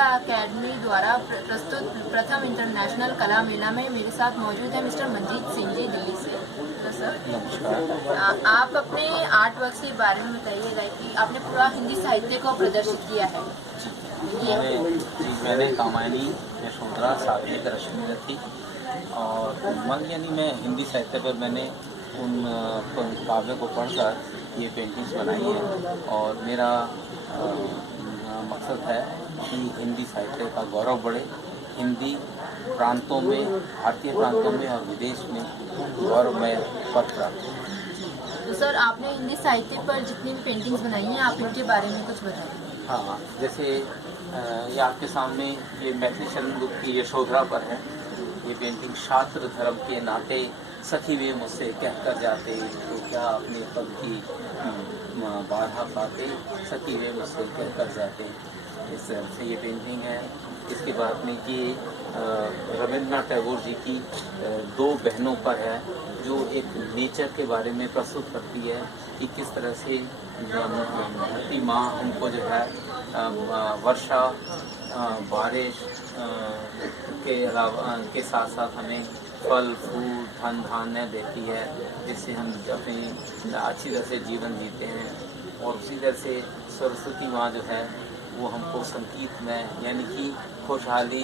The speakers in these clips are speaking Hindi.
कला अकेडमी द्वारा प्रस्तुत प्रथम इंटरनेशनल कला मेला में मेरे साथ मौजूद है मिस्टर मंजीत सिंह जी दिल्ली से। तो सर नमस्कार। आप अपने आर्ट वर्क के बारे में बताइएगा कि आपने पूरा हिंदी साहित्य को प्रदर्शित किया है। मैंने कामायनी, यशोधरा, सात्विक, रश्मि रथी और यानी मैं हिंदी साहित्य पर मैंने उन काव्यों को पढ़कर ये पेंटिंग्स बनाई है और मेरा मकसद है कि हिंदी साहित्य का गौरव बढ़े, हिंदी प्रांतों में, भारतीय प्रांतों में और विदेश में गौरवमय पद प्राप्त हो। तो सर आपने हिंदी साहित्य पर जितनी भी पेंटिंग्स बनाई हैं आप इनके बारे में कुछ बताइए। हाँ, जैसे ये आपके सामने ये मैथिली शरण गुप्त की यशोधरा पर है। ये पेंटिंग शास्त्र धर्म के नाते सखी वे मुझसे कह कर जाते तो क्या अपने पद की बाधा पाते, सखी वे मुझसे कह कर जाते। इस तरह से ये पेंटिंग है। इसके बाद में ये रविंद्रनाथ टैगोर जी की दो बहनों पर है, जो एक नेचर के बारे में प्रस्तुत करती है कि किस तरह से धरती माँ हमको जो है वर्षा, बारिश के अलावा के साथ साथ हमें फल फूल धन धान्य देती है, जिससे हम अपनी अच्छी तरह से जीवन जीते हैं। और उसी तरह से सरस्वती माँ जो है वो हमको संगीत में यानी कि खुशहाली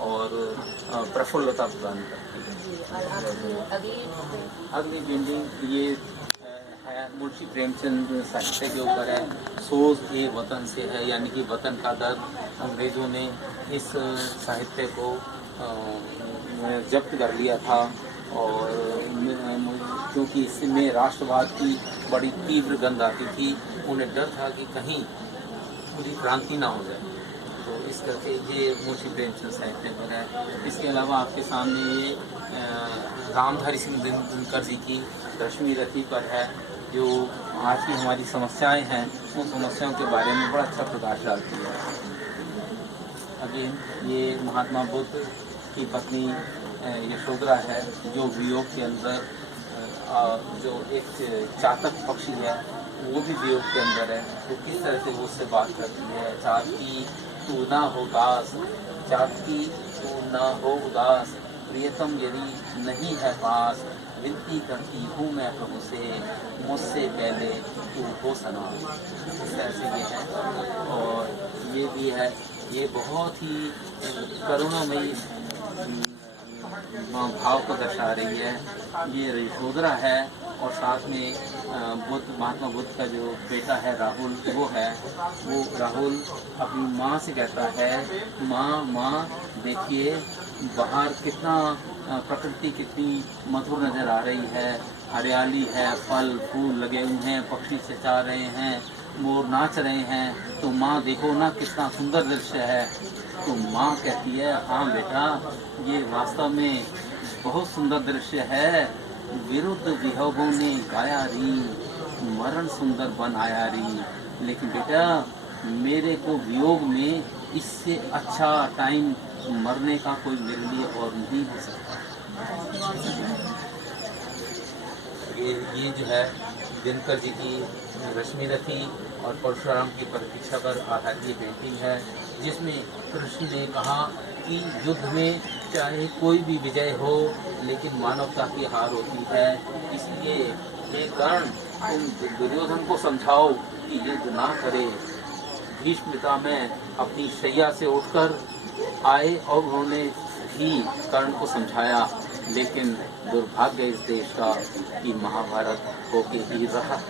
और प्रफुल्लता प्रदान करती है। अगली पेंटिंग ये है मुंशी प्रेमचंद साहित्य के ऊपर है। सोज ए वतन से है, यानी कि वतन का दर्द। अंग्रेज़ों ने इस साहित्य को जब्त कर लिया था और क्योंकि इसमें राष्ट्रवाद की बड़ी तीव्र गंध आती थी, उन्हें डर था कि कहीं पूरी क्रांति ना हो जाए, तो इस करके ये मुंशी प्रेमचंद साहित्य पर है। इसके अलावा आपके सामने ये रामधारी सिंह दिनकर जी की रश्मि रथी पर है, जो आज की हमारी समस्याएं हैं उन समस्याओं के बारे में बड़ा अच्छा प्रकाश डालती है। अगेन ये महात्मा बुद्ध की पत्नी यशोधरा है, जो वियोग के अंदर जो एक चातक पक्षी है वो भी वियोग के अंदर है, तो किस तरह से वो उससे बात करती है। चाहती तू ना हो दास, चाहती तू ना हो उदास, प्रियतम यदि नहीं है पास, विनती करती हूँ मैं प्रभु से, मुझसे पहले तू हो सना। इस तरह से ये है। और ये भी है, ये बहुत ही करुणामयी भाव को दर्शा रही है। ये यशोधरा है और साथ में महात्मा बुद्ध का जो बेटा है राहुल, वो है, वो राहुल अपनी माँ से कहता है, माँ माँ देखिए बाहर कितना प्रकृति कितनी मधुर नज़र आ रही है, हरियाली है, फल फूल लगे हुए हैं, पक्षी चचा रहे हैं, मोर नाच रहे हैं, तो माँ देखो ना कितना सुंदर दृश्य है। तो माँ कहती है, हाँ बेटा ये वास्तव में बहुत सुंदर दृश्य है, विरुद्ध विहंगों ने गाया री, मरण सुंदर बन आया री, लेकिन बेटा मेरे को वियोग में इससे अच्छा टाइम मरने का कोई मेरे लिए और नहीं हो सकता। ये जो है दिनकर जी की रश्मि रथी और परशुराम की प्रतीक्षा पर आधारित ये पेंटिंग है, जिसमें कृष्ण ने कहा कि युद्ध में चाहे कोई भी विजय हो लेकिन मानवता की हार होती है, इसलिए हे कर्ण तुम दुर्योधन को समझाओ कि युद्ध ना करे। भीष्म पितामह अपनी शैया से उठकर आए और उन्होंने भी कर्ण को समझाया, लेकिन दुर्भाग्य इस देश का कि महाभारत होके ही रहा।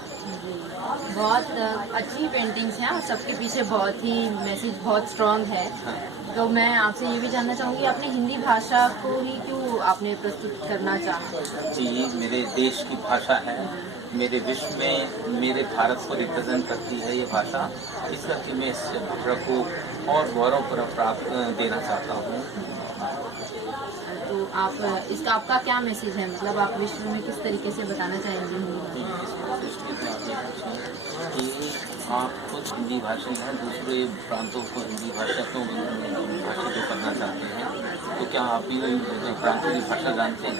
बहुत अच्छी पेंटिंग्स हैं और सबके पीछे बहुत ही मैसेज बहुत स्ट्रॉन्ग है। तो मैं आपसे ये भी जानना चाहूँगी, आपने हिंदी भाषा को ही क्यों आपने प्रस्तुत करना चाहा? जी, मेरे देश की भाषा है, मेरे विश्व में मेरे भारत को रिप्रेजेंट करती है ये भाषा, इस करके मैं इस भाषा को और गौरव प्राप्त देना चाहता हूँ। तो आप इसका आपका क्या मैसेज है, मतलब आप विश्व में किस तरीके से बताना चाहेंगे हिंदी? कि आप खुद हिंदी भाषी हैं, दूसरे प्रांतों को हिंदी भाषा को भाषित करना चाहते हैं, तो क्या आप भी प्रांतों की भाषा जानते हैं?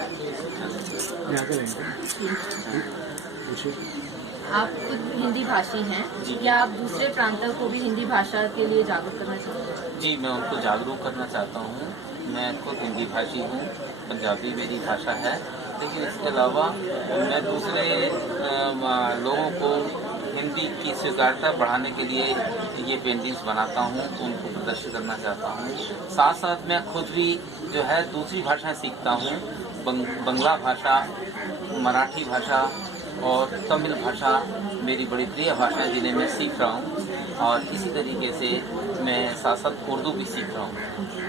आप खुद हिंदी भाषी हैं, जी। या आप दूसरे प्रांतों को भी हिंदी भाषा के लिए जागरूक करना चाहते हैं? जी, मैं उनको जागरूक करना चाहता हूँ। मैं खुद हिंदी भाषी हूँ, पंजाबी मेरी भाषा है, लेकिन इसके अलावा मैं दूसरे लोगों को हिंदी की स्वीकार्यता बढ़ाने के लिए ये पेंटिंग्स बनाता हूँ, उनको प्रदर्शित करना चाहता हूँ। साथ साथ मैं खुद भी जो है दूसरी भाषाएं सीखता हूँ, बंगला भाषा, मराठी भाषा और तमिल भाषा मेरी बड़ी प्रिय भाषा है जिन्हें मैं सीख रहा हूँ, और इसी तरीके से मैं साथ साथ उर्दू भी सीख रहा हूँ।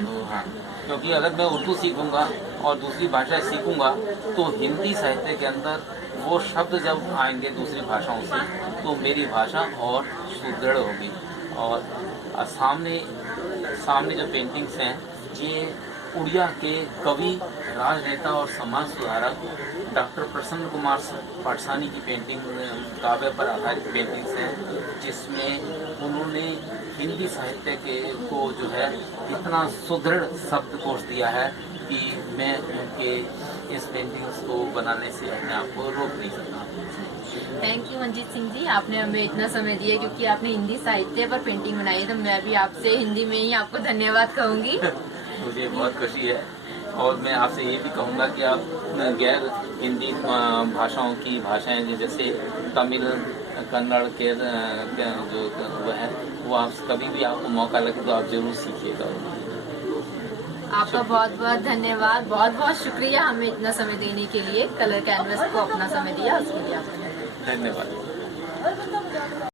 तो हाँ, क्योंकि अगर मैं उर्दू सीखूँगा और दूसरी भाषा सीखूँगा तो हिंदी साहित्य के अंदर वो शब्द जब आएंगे दूसरी भाषाओं से तो मेरी भाषा और सुदृढ़ होगी। और सामने जो पेंटिंग्स हैं ये उड़िया के कवि, राजनेता और समाज सुधारक डॉक्टर प्रसन्न कुमार पाठसानी की पेंटिंग, काव्य पर आधारित पेंटिंग्स हैं, जिसमें उन्होंने हिंदी साहित्य को जो है इतना सुदृढ़ शब्दकोश दिया है कि मैं उनके इस पेंटिंग्स को बनाने से अपने आप को रोक नहीं सकता। थैंक यू मंजीत सिंह जी, आपने हमें इतना समय दिया, क्योंकि आपने हिंदी साहित्य पर पेंटिंग बनाई है, तो मैं भी आपसे हिंदी में ही आपको धन्यवाद कहूँगी। मुझे बहुत खुशी है, और मैं आपसे ये भी कहूँगा कि आप गैर हिंदी भाषाओं की भाषाएं जैसे तमिल, कन्नड़ के जो वो है वो आप कभी भी आपको मौका लगे तो आप जरूर सीखिएगा। आपका बहुत बहुत धन्यवाद, बहुत बहुत शुक्रिया हमें इतना समय देने के लिए, कलर कैनवस को अपना समय दिया उसके लिए आपका धन्यवाद।